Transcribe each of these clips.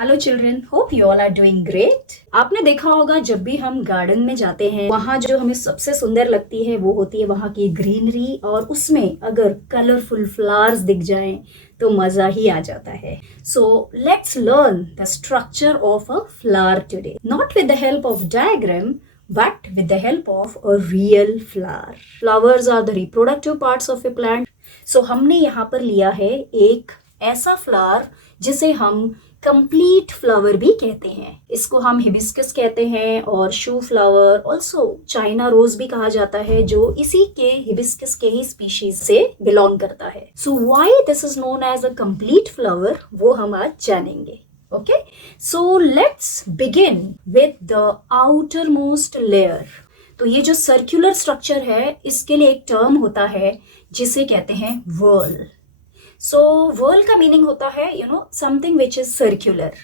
Hello children, hope you all are doing great. आपने देखा होगा जब भी हम गार्डन में जाते हैं वहाँ जो हमें सबसे सुंदर लगती है वो होती है वहाँ की ग्रीनरी, और उसमें अगर कलरफुल फ्लावर्स दिख जाएं तो मजा ही आ जाता है। So let's learn the structure of a flower today, not with the help of diagram but with the help of a real flower. Flowers are the reproductive parts of a plant. So हमने यहाँ पर लिया है एक ऐसा flower जिसे हम complete flower भी कहते हैं। इसको हम हिबिस्कस कहते हैं और शू फ्लावर, ऑल्सो चाइना रोज भी कहा जाता है, जो इसी के हिबिस्कस के ही स्पीशीज से बिलोंग करता है। So why this is known as a complete flower वो हम आज जानेंगे। Okay, so let's begin with the outermost layer. तो ये जो सर्कुलर स्ट्रक्चर है इसके लिए एक टर्म होता है जिसे कहते हैं व्हर्ल। सो व्हर्ल का मीनिंग होता है समथिंग विच इज सर्कुलर,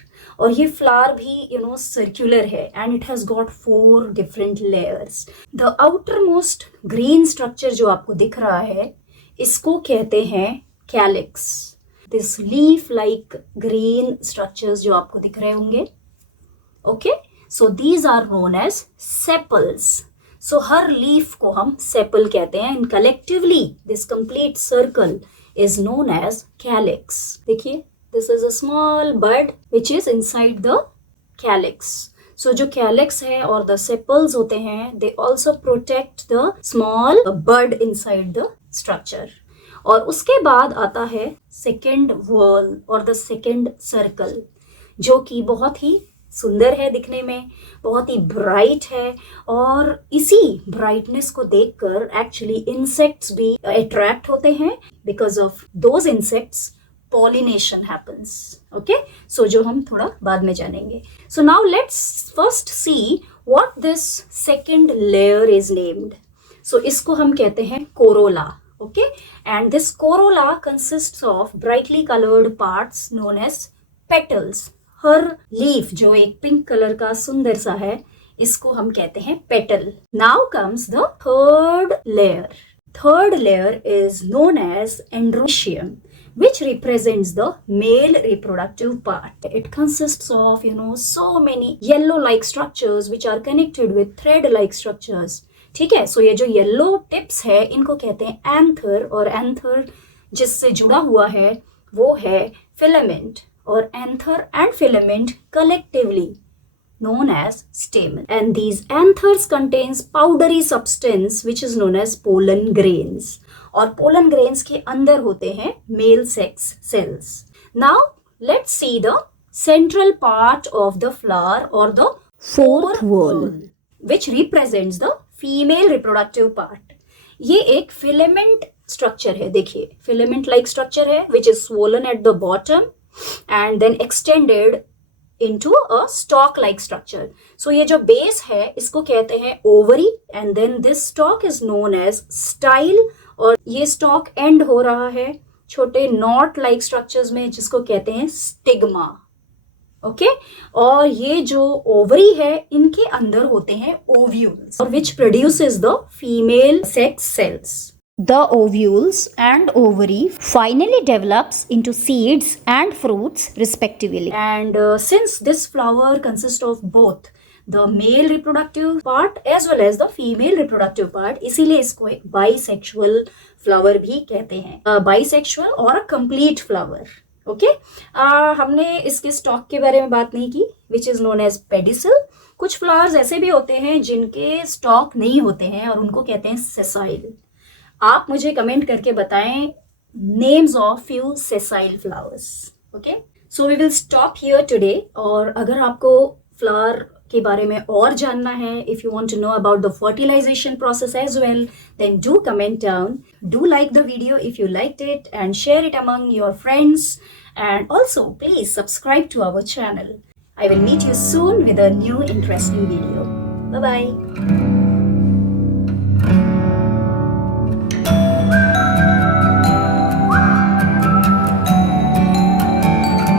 और ये फ्लावर भी सर्कुलर है and it has got 4 different layers. The outermost green structure जो आपको दिख रहा है इसको कहते हैं calyx. This leaf like green structures जो आपको दिख रहे होंगे, okay, so these are known as sepals. So हर लीफ को हम सेपल कहते हैं and collectively this complete circle is known as calyx. देखिए, this is a small bud which is inside the calyx. सो जो कैलिक्स है और द सेपल्स होते हैं they also protect the small bud inside the structure. और उसके बाद आता है सेकेंड व्हर्ल और द सेकेंड सर्कल, जो कि बहुत ही सुंदर है दिखने में, बहुत ही ब्राइट है, और इसी ब्राइटनेस को देखकर एक्चुअली इंसेक्ट्स भी अट्रैक्ट होते हैं। Because of those insects pollination happens. Okay, so जो हम थोड़ा बाद में जानेंगे। So now let's first see what this second layer is named. So इसको हम कहते हैं corolla. Okay, and this corolla consists of brightly colored parts known as petals. Her leaf जो एक पिंक कलर का सुंदर सा है इसको हम कहते हैं petal. Now comes the third layer. Third layer is known as endometrium, which represents the male reproductive part. It consists of so many yellow-like structures which are connected with thread-like structures. ठीक है, सो ये जो yellow tips है इनको कहते हैं anther, और anther जिससे जुड़ा हुआ है वो है फिलामेंट, और anther and filament collectively known as stamen, and these anthers contains powdery substance which is known as pollen grains, और pollen grains के अंदर होते हैं male sex cells. Now let's see the central part of the flower or the fourth whorl which represents the female reproductive part. ये एक filament structure है। देखिए, filament like structure है which is swollen at the bottom and then extended into a stalk like structure. So ये जो base है इसको कहते हैं ovary, and then this stalk is known as style, और ये स्टॉक एंड हो रहा है छोटे नॉट लाइक स्ट्रक्चर्स में जिसको कहते हैं स्टिग्मा। ओके, और ये जो ओवरी है इनके अंदर होते हैं ओव्यूल्स, और which produces the female sex cells. The ovules and ovary finally develops into seeds and fruits respectively. And since this flower consists of both the male reproductive part as well as the female reproductive part, इसीलिए इसको एक bisexual flower भी कहते हैं। Bisexual और a complete flower. Okay, हमने इसके stock के बारे में बात नहीं की which is known as pedicel. कुछ फ्लावर्स ऐसे भी होते हैं जिनके स्टॉक नहीं होते हैं और उनको कहते हैं सेसाइल। आप मुझे कमेंट करके बताएं names of few sessile flowers. Okay, so we will stop here today, और अगर आपको फ्लावर के बारे में और जानना है, if you want to know about the fertilization process as well, then do comment down, do like the video if you liked it, and share it among your friends, and also please subscribe to our channel. I will meet you soon with a new interesting video. Bye bye.